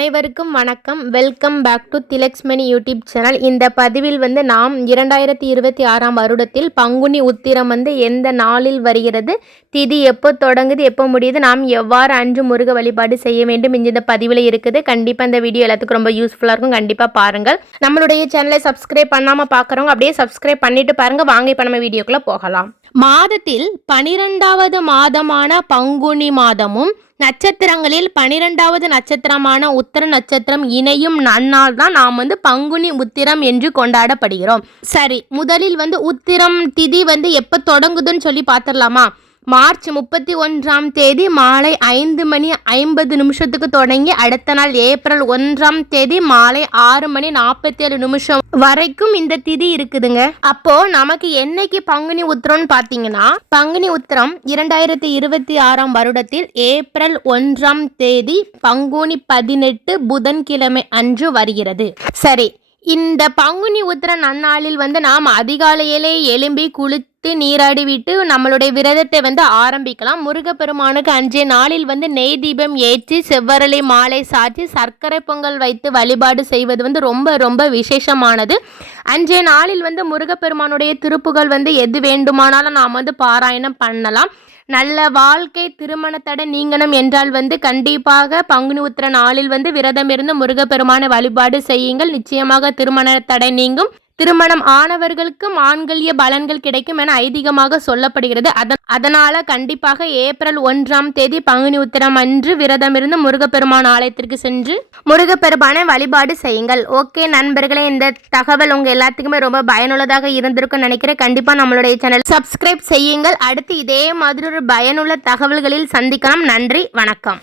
அனைவருக்கும் வணக்கம். Welcome back to Thilaksmani YouTube channel. இந்த பதிவில் நாம் 2026 வருடத்தில் பங்குனி உத்திரம் எந்த நாளில் வருகிறது, திதி எப்போ தொடங்குது, எப்போ முடியுது, நாம் எவ்வாறு அன்று முருக வழிபாடு செய்ய வேண்டும் இந்த பதிவில் இருக்குது. கண்டிப்பாக இந்த வீடியோ எல்லாத்துக்கும் ரொம்ப யூஸ்ஃபுல்லாக இருக்கும். கண்டிப்பாக பாருங்கள். நம்மளுடைய சேனலை சப்ஸ்கிரைப் பண்ணாமல் பார்க்குறவங்க அப்படியே சப்ஸ்கிரைப் பண்ணிட்டு பாருங்கள். வாங்க இப்போ நம்ம வீடியோக்குள்ளே போகலாம். மாதத்தில் 12வது மாதமான பங்குனி மாதமும் நட்சத்திரங்களில் 12வது நட்சத்திரமான உத்திர நட்சத்திரம் இணையும் நன்னாள் தான் நாம் பங்குனி உத்திரம் என்று கொண்டாடப்படுகிறோம். சரி, முதலில் உத்திரம் திதி எப்போ தொடங்குதுன்னு சொல்லி பார்த்துடலாமா? மார்ச் 31ஆம் தேதி மாலை 5:50 தொடங்கி அடுத்த நாள் ஏப்ரல் 1ஆம் தேதி மாலை 6:47 வரைக்கும் இந்த திதி இருக்குதுங்க. அப்போ நமக்கு என்னைக்கு பங்குனி உத்திரம்னு பார்த்தீங்கன்னா, பங்குனி உத்திரம் 2026 வருடத்தில் ஏப்ரல் 1ஆம் தேதி பங்குனி 18 புதன்கிழமை அன்று வருகிறது. சரி, இந்த பங்குனி உத்திர நன்னாளில் நாம் அதிகாலையிலே எழும்பி குளித்து நீராடி விட்டு நம்மளுடைய விரதத்தை ஆரம்பிக்கலாம். முருகப்பெருமானுக்கு அன்றைய நாளில் நெய் தீபம் ஏற்றி செவ்வரளி மாலை சாற்றி சர்க்கரை பொங்கல் வைத்து வழிபாடு செய்வது ரொம்ப ரொம்ப விசேஷமானது. அன்றைய நாளில் முருகப்பெருமானுடைய திருப்புகள் எது வேண்டுமானாலும் நாம் பாராயணம் பண்ணலாம். நல்ல வாழ்க்கை, திருமண தடை நீங்கணும் என்றால் கண்டிப்பாக பங்குனி உத்திர நாளில் விரதம் இருந்து முருகப்பெருமான வழிபாடு செய்யுங்கள். நிச்சயமாக திருமண தடை நீங்கும். திருமணம் ஆனவர்களுக்கு மாங்கல்ய பலன்கள் கிடைக்கும் என ஐதீகமாக சொல்லப்படுகிறது. அதனால கண்டிப்பாக ஏப்ரல் 1ஆம் தேதி பங்குனி உத்திரம் அன்று விரதம் இருந்து முருகப்பெருமான் ஆலயத்திற்கு சென்று முருகப்பெருமானை வழிபாடு செய்யுங்கள். ஓகே நண்பர்களே, இந்த தகவல் உங்க எல்லாத்துக்குமே ரொம்ப பயனுள்ளதாக இருந்திருக்கும் நினைக்கிறேன். கண்டிப்பா நம்மளுடைய சேனல் சப்ஸ்கிரைப் செய்யுங்கள். அடுத்து இதே மாதிரி ஒரு பயனுள்ள தகவல்களில் சந்திக்கலாம். நன்றி, வணக்கம்.